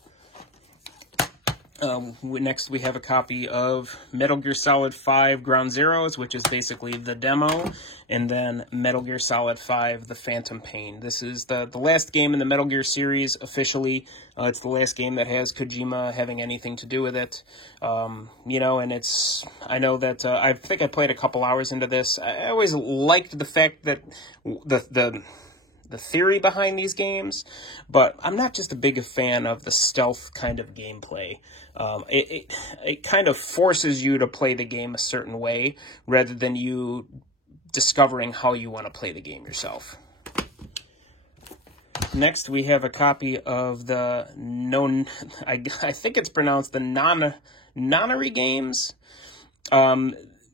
Next, we have a copy of Metal Gear Solid 5 Ground Zeroes, which is basically the demo, and then Metal Gear Solid 5 The Phantom Pain. This is the last game in the Metal Gear series, officially. It's the last game that has Kojima having anything to do with it. You know, and it's, I know that, I think I played a couple hours into this. I always liked the fact that the theory behind these games, but I'm not just a big fan of the stealth kind of gameplay. It kind of forces you to play the game a certain way rather than you discovering how you want to play the game yourself. Next, we have a copy of the I think it's pronounced the Nonary games.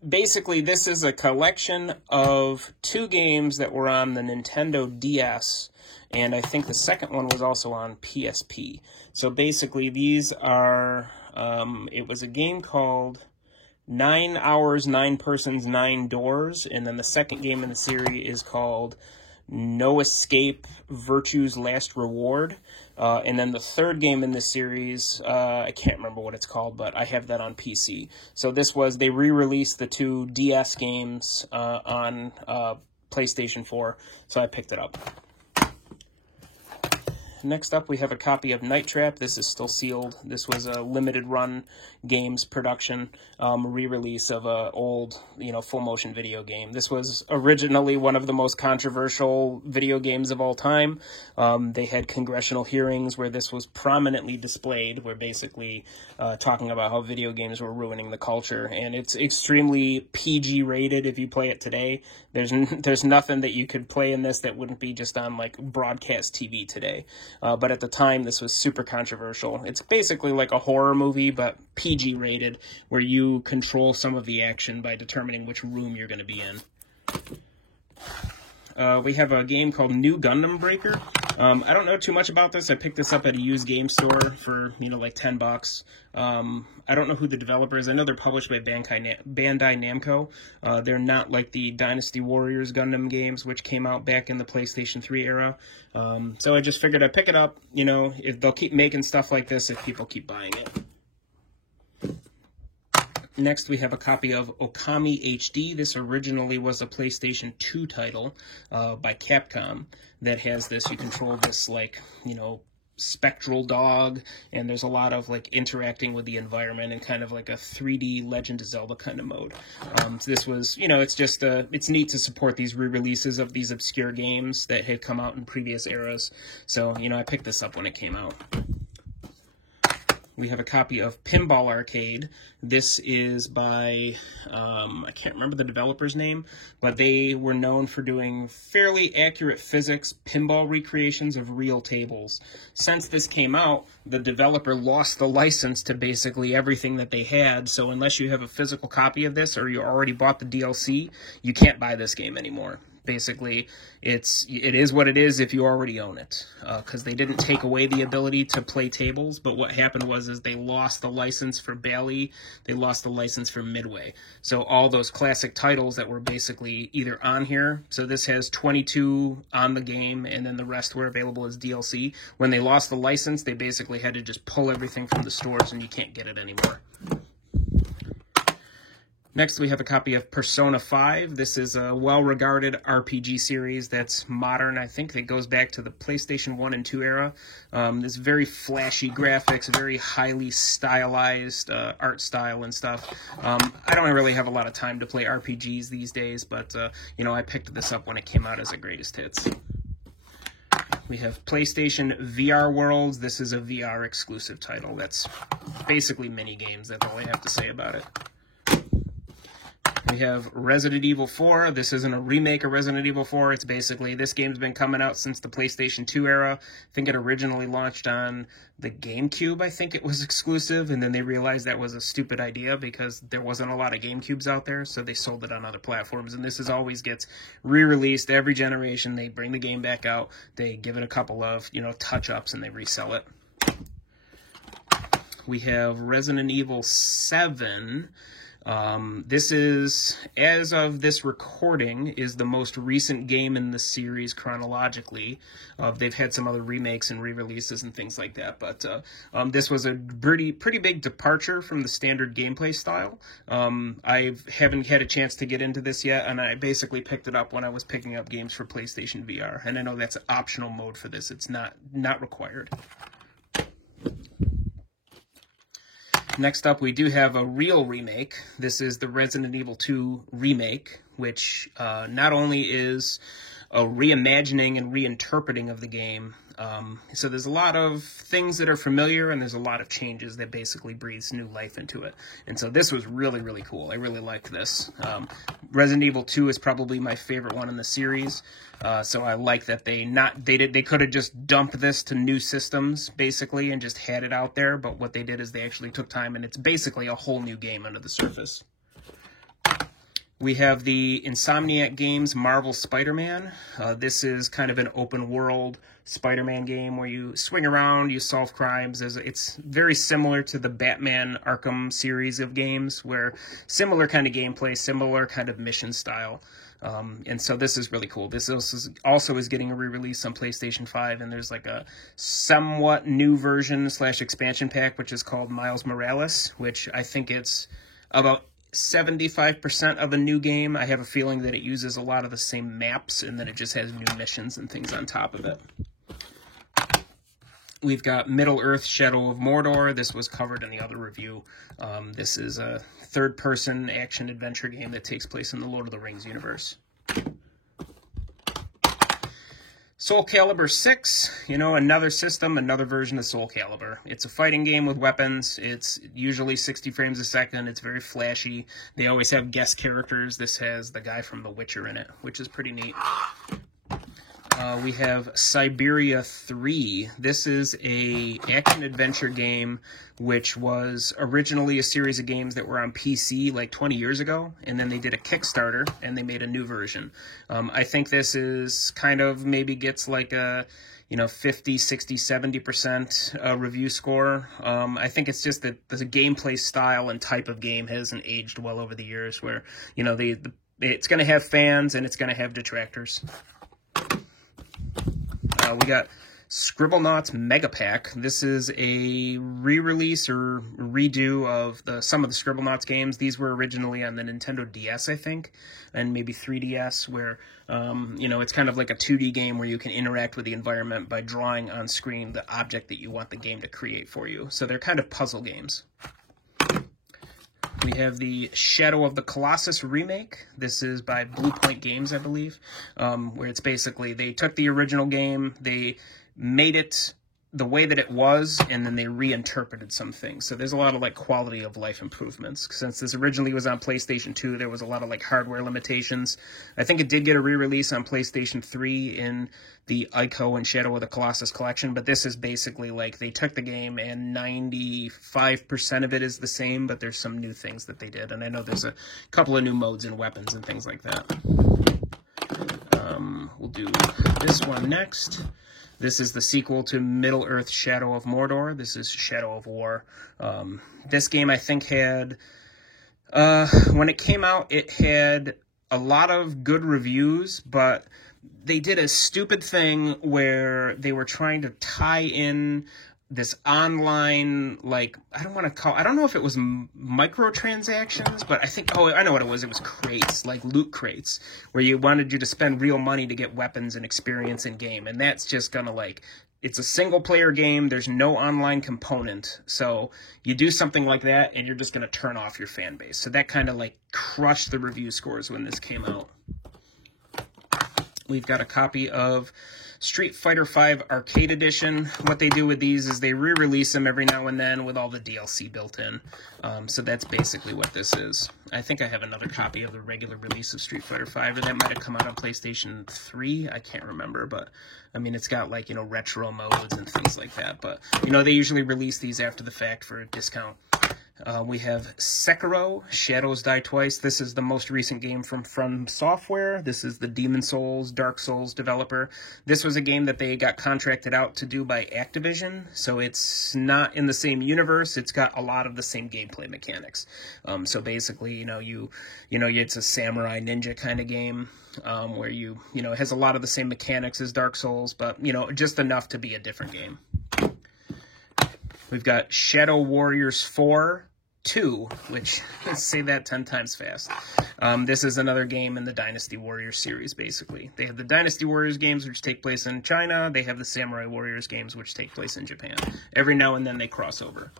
Basically, this is a collection of two games that were on the Nintendo DS, and I think the second one was also on PSP. So basically, these are, it was a game called 9 Hours, 9 Persons, 9 Doors, and then the second game in the series is called No Escape, Virtue's Last Reward. And then the third game in this series, I can't remember what it's called, but I have that on PC. So this was, they re-released the two DS games on PlayStation 4, so I picked it up. Next up, we have a copy of Night Trap. This is still sealed. This was a limited run games production, re-release of a old, you know, full motion video game. This was originally one of the most controversial video games of all time. They had congressional hearings where this was prominently displayed, where basically talking about how video games were ruining the culture. And it's extremely PG rated if you play it today. There's nothing that you could play in this that wouldn't be just on like broadcast TV today. But at the time, this was super controversial. It's basically like a horror movie, but PG rated, where you control some of the action by determining which room you're going to be in. we have a game called New Gundam Breaker. I don't know too much about this. I picked this up at a used game store for, like $10. I don't know who the developer is. I know they're published by Bandai Namco. They're not like the Dynasty Warriors Gundam games, which came out back in the PlayStation 3 era. So I just figured I'd pick it up. If they'll keep making stuff like this if people keep buying it. Next, we have a copy of Okami HD. This originally was a PlayStation 2 title by Capcom that has this. You control this, spectral dog, and there's a lot of, interacting with the environment and kind of like a 3D Legend of Zelda kind of mode. So this was, it's neat to support these re-releases of these obscure games that had come out in previous eras. So, I picked this up when it came out. We have a copy of Pinball Arcade. This is by, I can't remember the developer's name, but they were known for doing fairly accurate physics pinball recreations of real tables. Since this came out, the developer lost the license to basically everything that they had, so unless you have a physical copy of this or you already bought the DLC, you can't buy this game anymore. Basically, it is what it is if you already own it, because they didn't take away the ability to play tables, but what happened was they lost the license for Bally, they lost the license for Midway. So all those classic titles that were basically either on here, so this has 22 on the game, and then the rest were available as DLC. When they lost the license, they basically had to just pull everything from the stores, and you can't get it anymore. Next, we have a copy of Persona 5. This is a well-regarded RPG series that's modern. I think it goes back to the PlayStation 1 and 2 era. This very flashy graphics, very highly stylized art style and stuff. I don't really have a lot of time to play RPGs these days, but, I picked this up when it came out as a greatest hits. We have PlayStation VR Worlds. This is a VR exclusive title. That's basically mini games. That's all I have to say about it. We have Resident Evil 4. This isn't a remake of Resident Evil 4. It's basically, this game's been coming out since the PlayStation 2 era. I think it originally launched on the GameCube, I think it was exclusive, and then they realized that was a stupid idea because there wasn't a lot of GameCubes out there, so they sold it on other platforms. And this always gets re-released every generation. They bring the game back out, they give it a couple of, touch-ups, and they resell it. We have Resident Evil 7. This is, as of this recording, is the most recent game in the series chronologically. They've had some other remakes and re-releases and things like that, but this was a pretty big departure from the standard gameplay style. I haven't had a chance to get into this yet, and I basically picked it up when I was picking up games for PlayStation VR, and I know that's an optional mode for this. It's not required. Next up, we do have a real remake. This is the Resident Evil 2 remake, which not only is a reimagining and reinterpreting of the game. So there's a lot of things that are familiar, and there's a lot of changes that basically breathes new life into it. And so this was really, really cool. I really liked this. Resident Evil 2 is probably my favorite one in the series. So I like that they could have just dumped this to new systems, basically, and just had it out there. But what they did is they actually took time, and it's basically a whole new game under the surface. We have the Insomniac Games Marvel Spider-Man. This is kind of an open-world Spider-Man game where you swing around, you solve crimes. It's very similar to the Batman Arkham series of games, where similar kind of gameplay, similar kind of mission style. And so this is really cool. This also is getting a re-release on PlayStation 5, and there's like a somewhat new version / expansion pack, which is called Miles Morales, which I think it's about 75% of a new game. I have a feeling that it uses a lot of the same maps, and then it just has new missions and things on top of it. We've got Middle-earth Shadow of Mordor. This was covered in the other review. This is a third-person action-adventure game that takes place in the Lord of the Rings universe. Soul Calibur 6, another system, another version of Soul Calibur. It's a fighting game with weapons. It's usually 60 frames a second. It's very flashy. They always have guest characters. This has the guy from The Witcher in it, which is pretty neat. We have Syberia 3. This is a action-adventure game which was originally a series of games that were on PC like 20 years ago, and then they did a Kickstarter, and they made a new version. I think this is kind of maybe gets like a 50, 60, 70% review score. I think it's just that the gameplay style and type of game hasn't aged well over the years where, it's going to have fans and it's going to have detractors. We got Scribblenauts Mega Pack. This is a re-release or redo of some of the Scribblenauts games. These were originally on the Nintendo DS, I think, and maybe 3DS, where, it's kind of like a 2D game where you can interact with the environment by drawing on screen the object that you want the game to create for you. So they're kind of puzzle games. We have the Shadow of the Colossus remake. This is by Blue Point Games, I believe, where it's basically they took the original game, they made it the way that it was, and then they reinterpreted some things. So there's a lot of quality of life improvements. Since this originally was on PlayStation 2, there was a lot of hardware limitations. I think it did get a re-release on PlayStation 3 in the Ico and Shadow of the Colossus collection, but this is basically they took the game and 95% of it is the same, but there's some new things that they did. And I know there's a couple of new modes and weapons and things like that. We'll do this one next. This is the sequel to Middle-earth Shadow of Mordor. This is Shadow of War. This game, I think, had... when it came out, it had a lot of good reviews, but they did a stupid thing where they were trying to tie in this online, I don't know if it was microtransactions, but I think, I know what it was. It was crates, loot crates, where you wanted you to spend real money to get weapons and experience in game. And that's just gonna it's a single player game. There's no online component. So you do something like that and you're just gonna turn off your fan base. So that kind of crushed the review scores when this came out. We've got a copy of Street Fighter V Arcade Edition. What they do with these is they re-release them every now and then with all the DLC built in. So that's basically what this is. I think I have another copy of the regular release of Street Fighter V, or that might have come out on PlayStation 3. I can't remember, but I mean, it's got retro modes and things like that. But, they usually release these after the fact for a discount. We have Sekiro, Shadows Die Twice. This is the most recent game from Software. This is the Demon Souls, Dark Souls developer. This was a game that they got contracted out to do by Activision, so it's not in the same universe. It's got a lot of the same gameplay mechanics. So basically, it's a samurai ninja kind of game, where it has a lot of the same mechanics as Dark Souls, but, just enough to be a different game. We've got Shadow Warriors 4 2, which, let's say that 10 times fast. This is another game in the Dynasty Warriors series, basically. They have the Dynasty Warriors games, which take place in China. They have the Samurai Warriors games, which take place in Japan. Every now and then they cross over.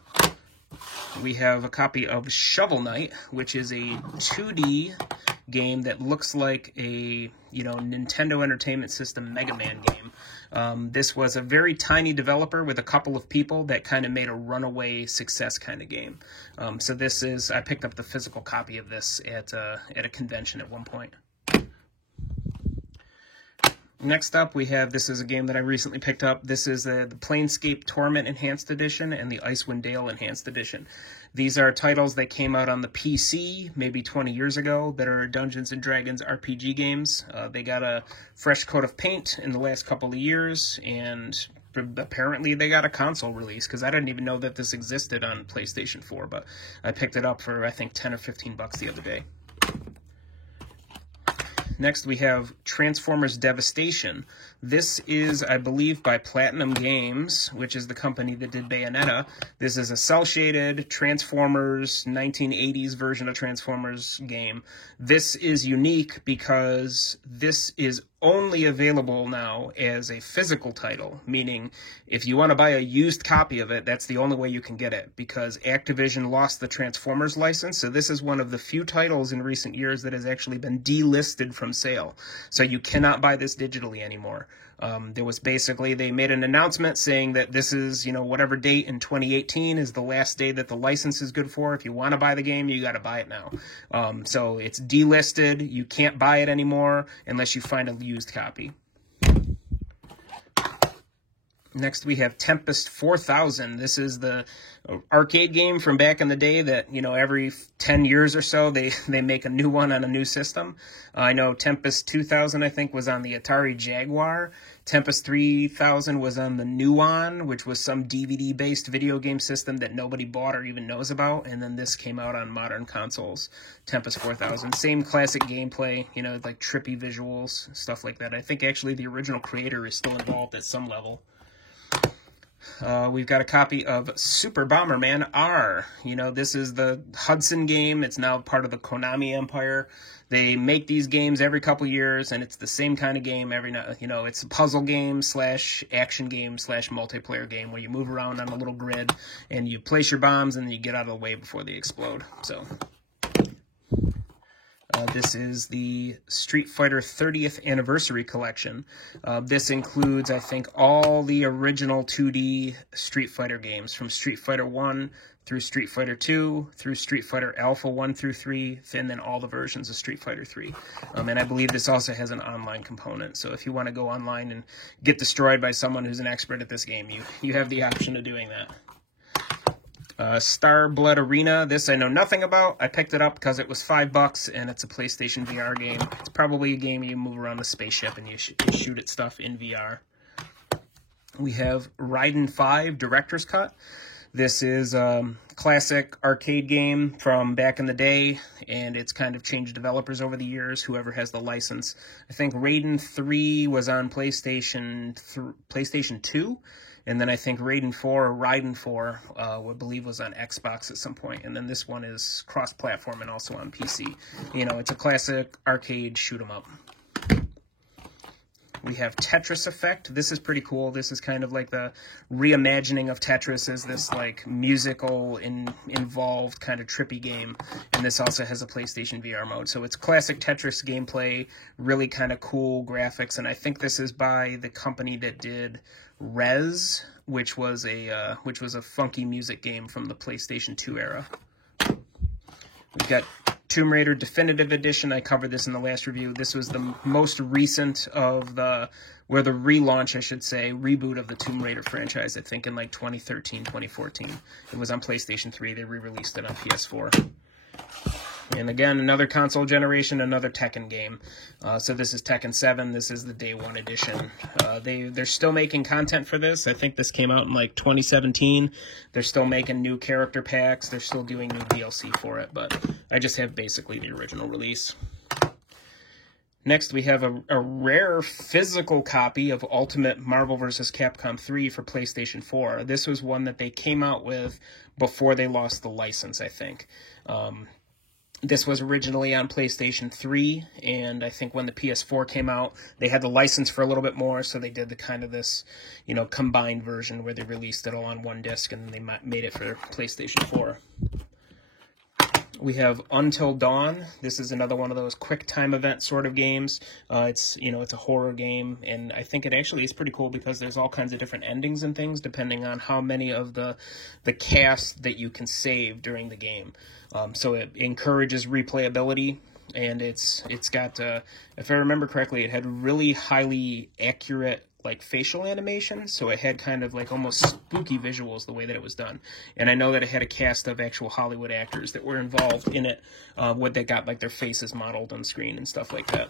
We have a copy of Shovel Knight, which is a 2D game that looks like a, Nintendo Entertainment System Mega Man game. This was a very tiny developer with a couple of people that kind of made a runaway success kind of game. So this is, I picked up the physical copy of this at a convention at one point. Next up, we have, this is a game that I recently picked up. This is the Planescape Torment Enhanced Edition and the Icewind Dale Enhanced Edition. These are titles that came out on the PC maybe 20 years ago that are Dungeons & Dragons RPG games. They got a fresh coat of paint in the last couple of years, and apparently they got a console release, because I didn't even know that this existed on PlayStation 4, but I picked it up for, I think, 10 or 15 bucks the other day. Next, we have Transformers Devastation. This is, I believe, by Platinum Games, which is the company that did Bayonetta. This is a cel-shaded Transformers 1980s version of Transformers game. This is unique because this is only available now as a physical title, meaning if you want to buy a used copy of it, that's the only way you can get it, because Activision lost the Transformers license. So this is one of the few titles in recent years that has actually been delisted from sale. So you cannot buy this digitally anymore. There was basically, they made an announcement saying that this is, whatever date in 2018 is the last day that the license is good for. If you want to buy the game, you got to buy it now. So it's delisted. You can't buy it anymore unless you find a used copy. Next, we have Tempest 4000. This is the arcade game from back in the day that, you know, every 10 years or so, they make a new one on a new system. I know Tempest 2000, I think, was on the Atari Jaguar. Tempest 3000 was on the Nuon, which was some DVD-based video game system that nobody bought or even knows about. And then this came out on modern consoles, Tempest 4000. Same classic gameplay, you know, like trippy visuals, stuff like that. I think actually the original creator is still involved at some level. We've got a copy of Super Bomberman R. You know, this is the Hudson game. It's now part of the Konami empire. They make these games every couple years, and it's the same kind of game every night. You know, it's a puzzle game / action game / multiplayer game where you move around on a little grid and you place your bombs and then you get out of the way before they explode. So this is the Street Fighter 30th Anniversary Collection. This includes, I think, all the original 2D Street Fighter games, from Street Fighter 1 through Street Fighter 2, through Street Fighter Alpha 1 through 3, and then all the versions of Street Fighter 3. And I believe this also has an online component, so if you want to go online and get destroyed by someone who's an expert at this game, you have the option of doing that. Star Blood Arena. This I know nothing about. I picked it up because it was $5 and it's a PlayStation VR game. It's probably a game you move around the spaceship and you shoot at stuff in VR. We have Raiden 5 Director's Cut. This is a classic arcade game from back in the day, and it's kind of changed developers over the years, whoever has the license. I think Raiden 3 was on PlayStation 2. And then I think Raiden 4, I believe was on Xbox at some point. And then this one is cross-platform and also on PC. You know, it's a classic arcade shoot-'em-up. We have Tetris Effect. This is pretty cool. This is kind of like the reimagining of Tetris as this like musical involved kind of trippy game. And this also has a PlayStation VR mode. So it's classic Tetris gameplay, really kind of cool graphics. And I think this is by the company that did Rez, which was a funky music game from the PlayStation 2 era. We've got Tomb Raider Definitive Edition. I covered this in the last review. This was the most recent of the relaunch, I should say, reboot of the Tomb Raider franchise, I think in like 2013, 2014. It was on PlayStation 3. They re-released it on PS4. And again, another console generation, another Tekken game. So this is Tekken 7. This is the Day 1 edition. They're still making content for this. I think this came out in like 2017. They're still making new character packs. They're still doing new DLC for it, but I just have basically the original release. Next, we have a rare physical copy of Ultimate Marvel vs. Capcom 3 for PlayStation 4. This was one that they came out with before they lost the license, I think. This was originally on PlayStation 3, and I think when the PS4 came out, they had the license for a little bit more, so they did the kind of this, you know, combined version where they released it all on one disc, and then they made it for PlayStation 4. We have Until Dawn. This is another one of those quick time event sort of games. It's a horror game, and I think it actually is pretty cool because there's all kinds of different endings and things depending on how many of the cast that you can save during the game. So it encourages replayability, and it's got, if I remember correctly, it had really highly accurate like facial animation, so it had kind of like almost spooky visuals the way that it was done. And I know that it had a cast of actual Hollywood actors that were involved in it, where they got like their faces modeled on screen and stuff like that.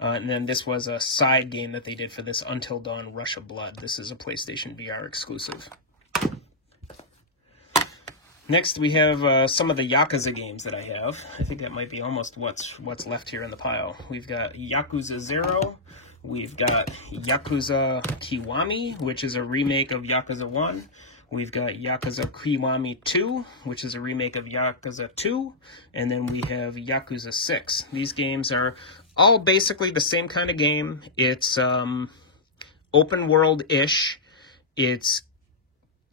And then this was a side game that they did for this Until Dawn Rush of Blood. This is a PlayStation VR exclusive. Next, we have some of the Yakuza games that I have. I think that might be almost what's left here in the pile. We've got Yakuza 0. We've got Yakuza Kiwami, which is a remake of Yakuza 1. We've got Yakuza Kiwami 2, which is a remake of Yakuza 2. And then we have Yakuza 6. These games are all basically the same kind of game. It's open world-ish. It's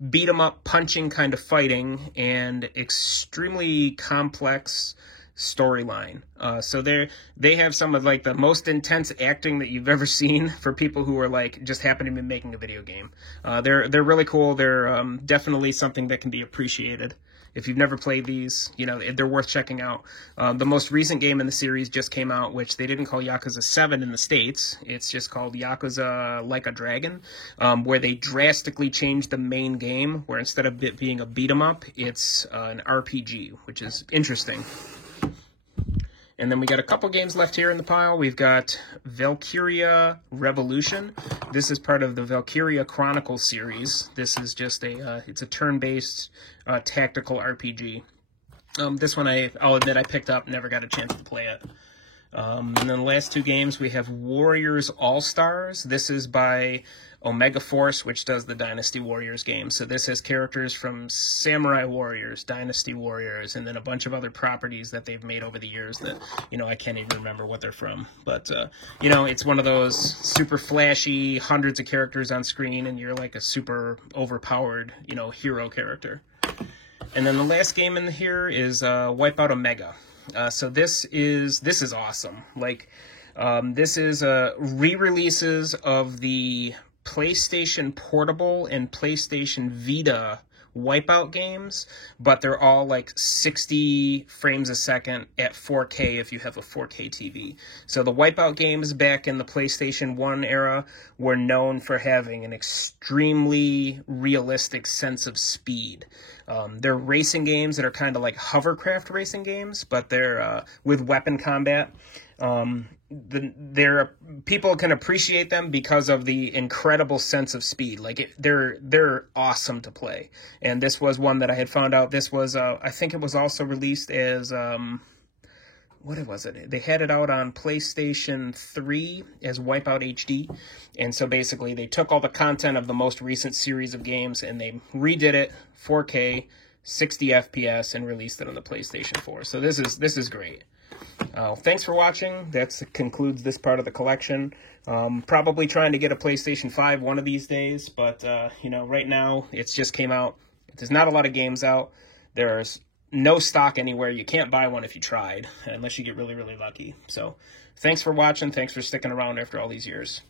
beat 'em up, punching kind of fighting, and extremely complex storyline. So they have some of like the most intense acting that you've ever seen for people who are like just happen to be making a video game. They're really cool. They're definitely something that can be appreciated. If you've never played these, you know, they're worth checking out. The most recent game in the series just came out, which they didn't call Yakuza 7 in the States. It's just called Yakuza Like a Dragon, where they drastically changed the main game, where instead of it being a beat-em-up, it's an RPG, which is interesting. And then we got a couple games left here in the pile. We've got Valkyria Revolution. This is part of the Valkyria Chronicles series. This is just it's a turn-based tactical RPG. This one I'll admit I picked up, never got a chance to play it. And then the last two games, we have Warriors All-Stars. This is by Omega Force, which does the Dynasty Warriors game. So this has characters from Samurai Warriors, Dynasty Warriors, and then a bunch of other properties that they've made over the years that, you know, I can't even remember what they're from. But, you know, it's one of those super flashy, hundreds of characters on screen, and you're like a super overpowered, you know, hero character. And then the last game in here is Wipeout Omega. So this is awesome. Like, this is re-releases of the PlayStation Portable and PlayStation Vita Wipeout games, but they're all like 60 frames a second at 4K if you have a 4K TV. So the Wipeout games back in the PlayStation 1 era were known for having an extremely realistic sense of speed. They're racing games that are kind of like hovercraft racing games, but they're with weapon combat. People can appreciate them because of the incredible sense of speed. Like they're awesome to play. And this was one that I had found out. This was I think it was also released as what was it? They had it out on PlayStation 3 as Wipeout HD. And so basically they took all the content of the most recent series of games and they redid it 4K, 60 FPS, and released it on the PlayStation 4. So this is great. Thanks for watching. That concludes this part of the collection. Probably trying to get a PlayStation 5 one of these days, but you know, right now it's just came out. There's not a lot of games out. There's no stock anywhere. You can't buy one if you tried, unless you get really, really lucky. So thanks for watching. Thanks for sticking around after all these years.